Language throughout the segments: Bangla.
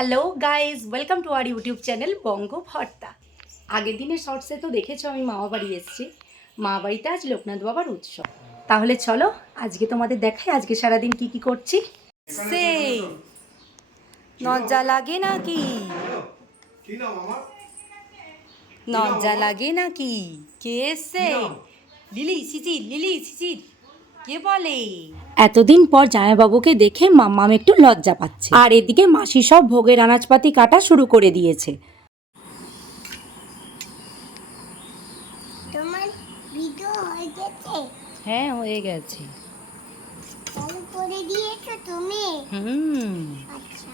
Hello guys welcome to our YouTube channel Banga Bharta আগের দিনের শর্টসে তো দেখেছ আমি মামা বাড়ি এসেছি। মামা বাড়িতে আজ লোকনাথ বাবার উৎসব। তাহলে চলো আজকে তোমাদের দেখাই আজকে সারাদিন কি কি করছি। সেই লজ্জা লাগে নাকি? লজ্জা লাগে নাকি? কে এসছে লিলি সিচির লিলি সিচির কে বলে। এতদিন পর জামাইবাবুকে দেখে মাম্মাম একটু লজ্জা পাচ্ছে। আর এদিকে মাসি সব ভোগের আনাজপাতি কাটা শুরু করে দিয়েছে। তোমার ভিডিও হয়ে গেছে? হ্যাঁ হয়ে গেছে। চালু করে দিয়েছ তুমি? হুম। আচ্ছা।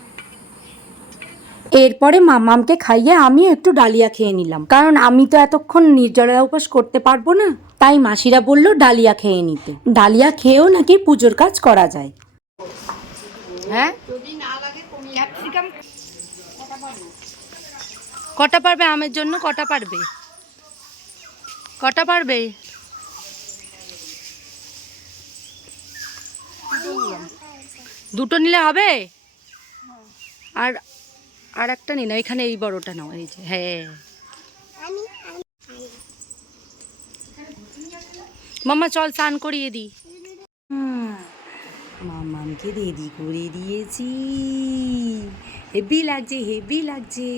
এরপরে মামামকে খাইয়ে আমিও একটু ডালিয়া খেয়ে নিলাম। কারণ আমি তো এতক্ষণ নির্জলা উপোস করতে পারব না। তাই মাসিরা বলল, ডালিয়া খেয়ে নিতে। ডালিয়া খেয়েও নাকি পুজোর কাজ করা যায়। হ্যাঁ? কটা পারবে আমের জন্য? কটা পারবে? কটা পারবে? দুটো নিলে হবে? আর আর একটা নিন এখানে এই বড়টা নাও, এই যে হ্যাঁ আমি আমি মামা, চল স্নান করিয়ে দিই। মামামকে রেডি করে দিয়েছি। হেভি লাগছে হেভি লাগছে।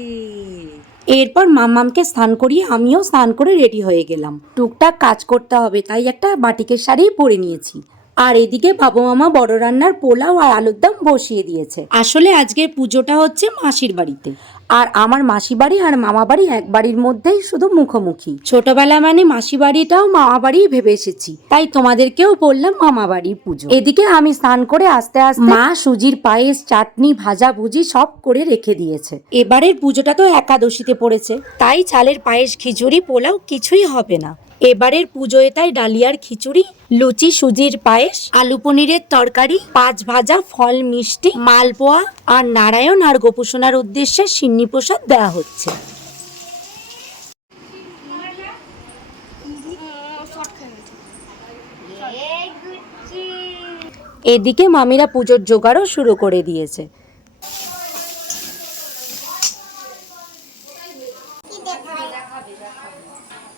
এরপর মামামকে স্নান করিয়ে আমিও স্নান করে রেডি হয়ে গেলাম। টুকটাক কাজ করতে হবে, তাই একটা বাটিকের শাড়ি পরে নিয়েছি। আর এদিকে বাবু মামা বড় রান্নার পোলাও আর আলুর দম বসিয়ে দিয়েছে। আসলে আজকের পুজোটা হচ্ছে মাসির বাড়িতে। আর আমার মাসি বাড়ি আর মামা বাড়ি এক বাড়ির মধ্যেই শুধু মুখোমুখি। ছোটবেলা মানে মাসি বাড়িটাও মামা বাড়ি ভেবে এসেছি। তাই তোমাদেরকেও বললাম মামা বাড়ির পুজো। এদিকে আমি স্নান করে আস্তে আস্তে মা সুজির পায়েস চাটনি ভাজা ভুজি সব করে রেখে দিয়েছে। এবারের পুজোটা তো একাদশীতে পড়েছে। তাই চালের পায়েস খিচুড়ি পোলাও কিছুই হবে না। এবারের পুজোয় তাই ডালিয়ার খিচুড়ি, লুচি, সুজির পায়েস, আলু পনিরের তরকারি, পাঁচ ভাজা ফল মিষ্টি, মালপোয়া আর নারায়ণ আর গোপুসোনার উদ্দেশ্যে সিন্নি প্রসাদ দেওয়া হচ্ছে। এদিকে মামিরা পুজোর জোগাড়ও শুরু করে দিয়েছে কি দেখাই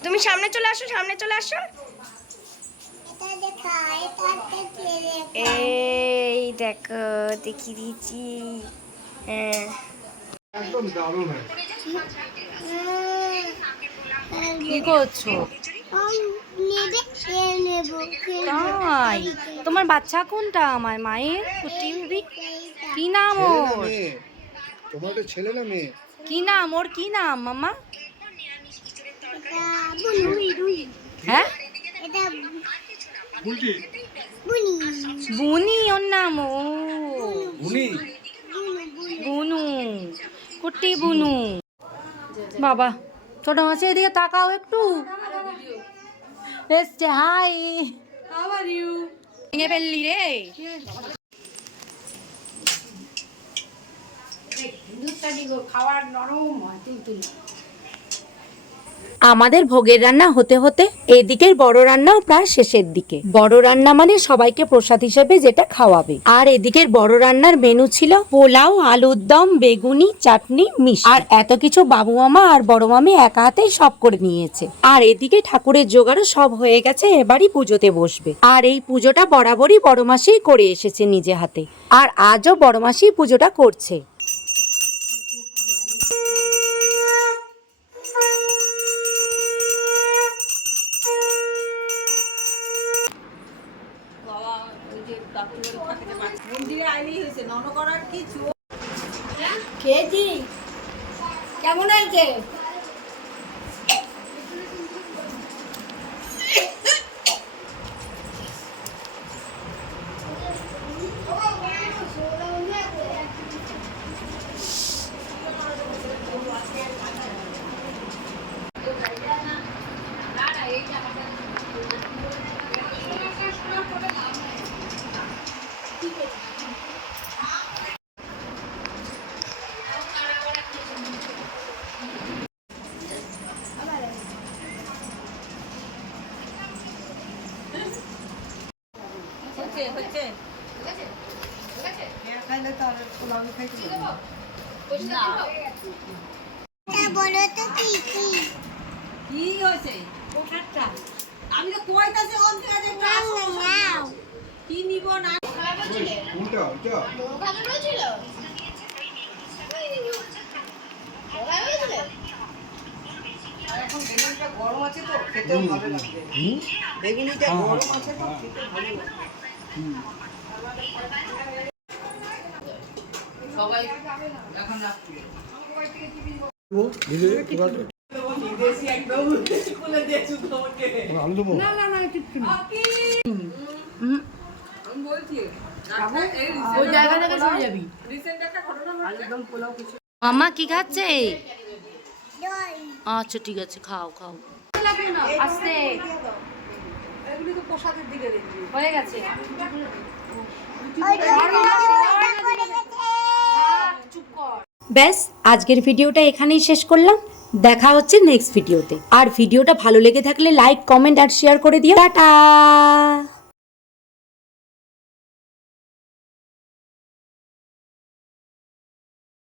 তুমি সামনে চলে আসো সামনে চলে আসো। দেখা দেখে এই দেখো দেখিয়ে দিচ্ছি। হ্যাঁ। একদম দারুণ কি করছ? নেবে তাই তোমার বাচ্চা কোনটা আমার? মায়ের? কুটি বেবি কি নাম ওর? তোমার ছেলে না মেয়ে? কি নাম? ওর কি নাম মামা? হ্যাঁ বুনি বুনি ওর নাম ও। বুনু? কুটি বুনু। বাবা ছোট মাছে এদিকে তাকাও একটু। এসছে হাই। ভেঙে ফেললি রে। আমাদের ভোগের রান্না হতে হতে এদিকের বড় রান্নাও প্রায় শেষের দিকে। বড় রান্না মানে সবাইকে প্রসাদ হিসেবে যেটা খাওয়াবে। আর এদিকের বড় রান্নার মেনু ছিল পোলাও, আলুর দম, বেগুনি, চাটনি মিশ আর এত কিছু বাবু মামা আর বড় মামি একা হাতেই সব করে নিয়েছে। আর এদিকে ঠাকুরের জোগাড়ও সব হয়ে গেছে, এবারই পুজোতে বসবে। আর এই পুজোটা বরাবরই বড় মাসি করে এসেছে নিজে হাতে। আর আজও বড় মাসি পুজোটা করছে। কেমন হয়েছে। খাইলে তো আর খেয়েছি কেমন পারব তা বলো কি কি? কি হয়েছে? আমি তো কইতাছি ওন থেকে কি নিব না? কোনটা ওইটা এখন বেগুনটা গরম আছে তো খেতেও ভালো লাগবে। বেগুনিটা গরম আছে তো খেতে ভালো লাগবে। মামা কি খাচ্ছে? আচ্ছা ঠিক আছে খাও খাও। আস্তে। প্রসাদের দিকে দেখবি। হয়ে গেছে। ব্যাস আজকের ভিডিওটা এখানেই শেষ করলাম। দেখা হচ্ছে নেক্সট ভিডিওতে আর ভিডিওটা ভালো লেগে থাকলে লাইক কমেন্ট আর শেয়ার করে দিও। টাটা!